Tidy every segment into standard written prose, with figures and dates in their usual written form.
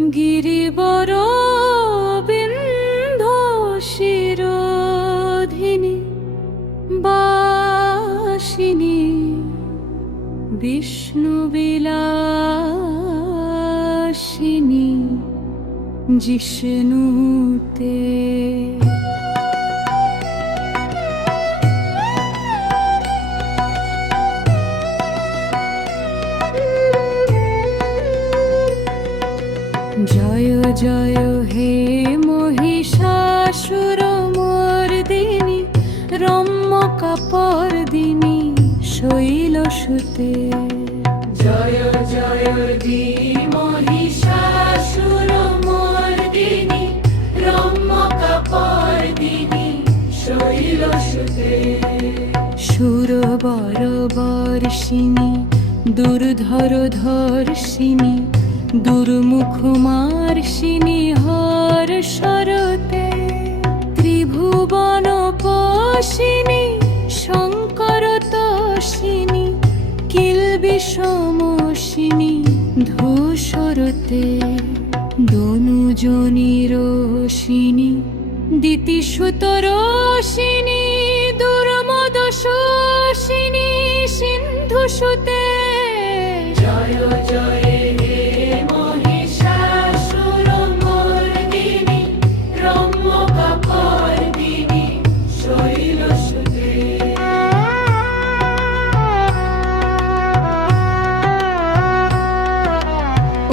গিরিবর বিন্ধ শিরোধিনী বাসিনী বিষ্ণু বিলাসিনী জিষ্ণুতে। জয় জয় হে মহিষাসুরমর্দিনী রম্যকাপর্দিনী শৈলসুতে। জয় জয় হে মহিষাসুরমর্দিনী রম্যকাপর্দিনী শৈলসুতে। সুরবর বর্ষিণী দুর্ধর ধর্ষিণী দুর্মুখ মার্ষিণী হর্ষরতে। ত্রিভুবন পোষিণী শঙ্কর তোষিণী কিলবিষমোষিণী ধূসরতে। দনুজনী রোষিণী দিতিসুত রোষিণী দুর্মদ শোষিণী সিন্ধুসুতে। জয় জয়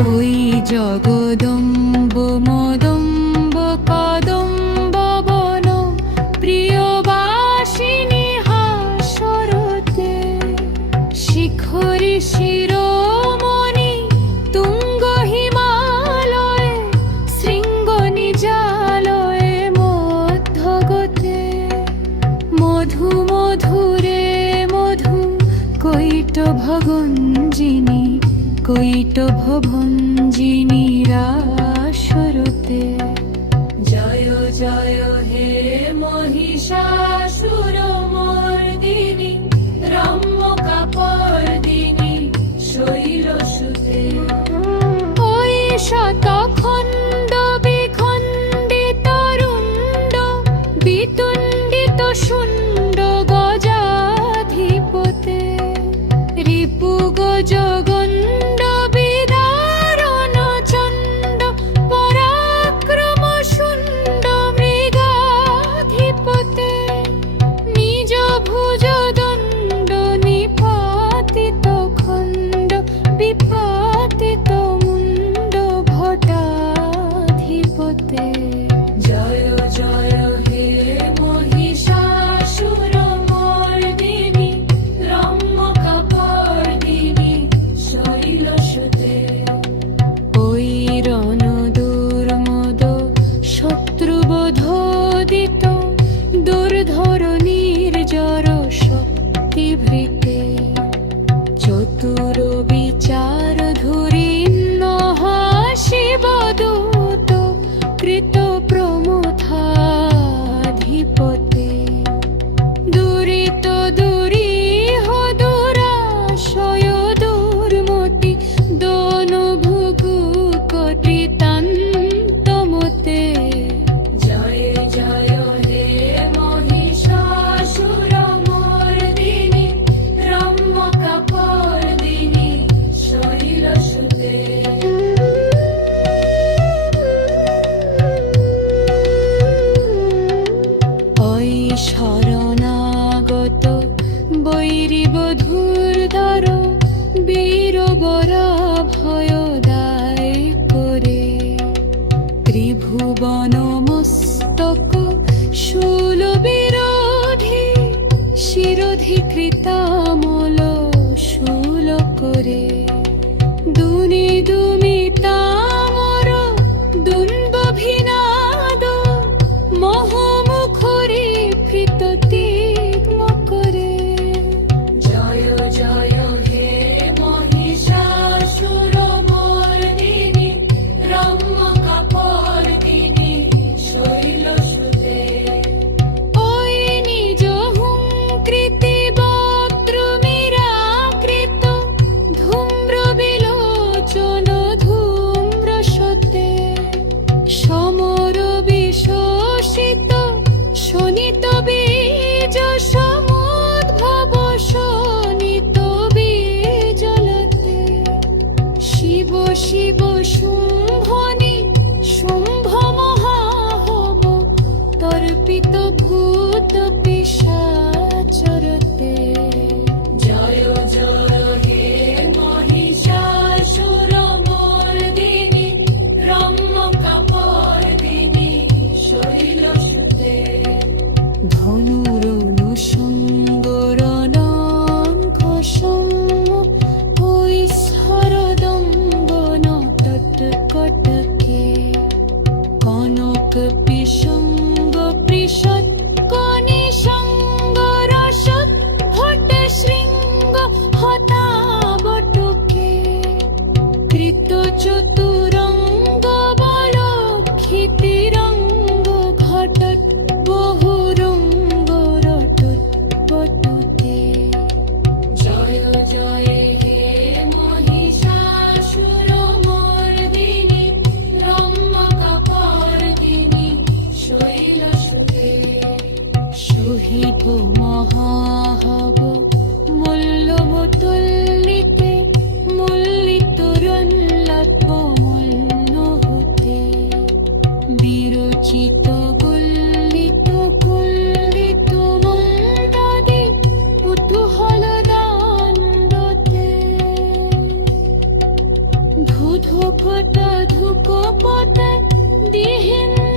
ওই জগদম্ব মদম্ব কদম্ব বন প্রিয়বাসিনী হাসরতে। শিখরি শিরোমণি তুঙ্গ হিমালয়ে শৃঙ্গ নিজালয়ে মধ্যগতে। মধু মধুরে মধু কৈটভগঞ্জিনী কৈটভভঞ্জিনী রাসরতে। জয় জয় হে মহিষাসুরমর্দিনী রম্যকাপর্দিনী শৈলসুতে। ওই শতখণ্ড বিখণ্ডিত রুণ্ড বিতুণ্ডিত শুণ্ড গজাধিপতে। রিপু গজগণ্ড বিদারণ চণ্ড পরাক্রম শুণ্ড মৃগাধিপতে। নিজ ভুজ দণ্ড নিপাতিত খণ্ড বিপাতিত মুণ্ড ভটা দধুক পতায় দিহেন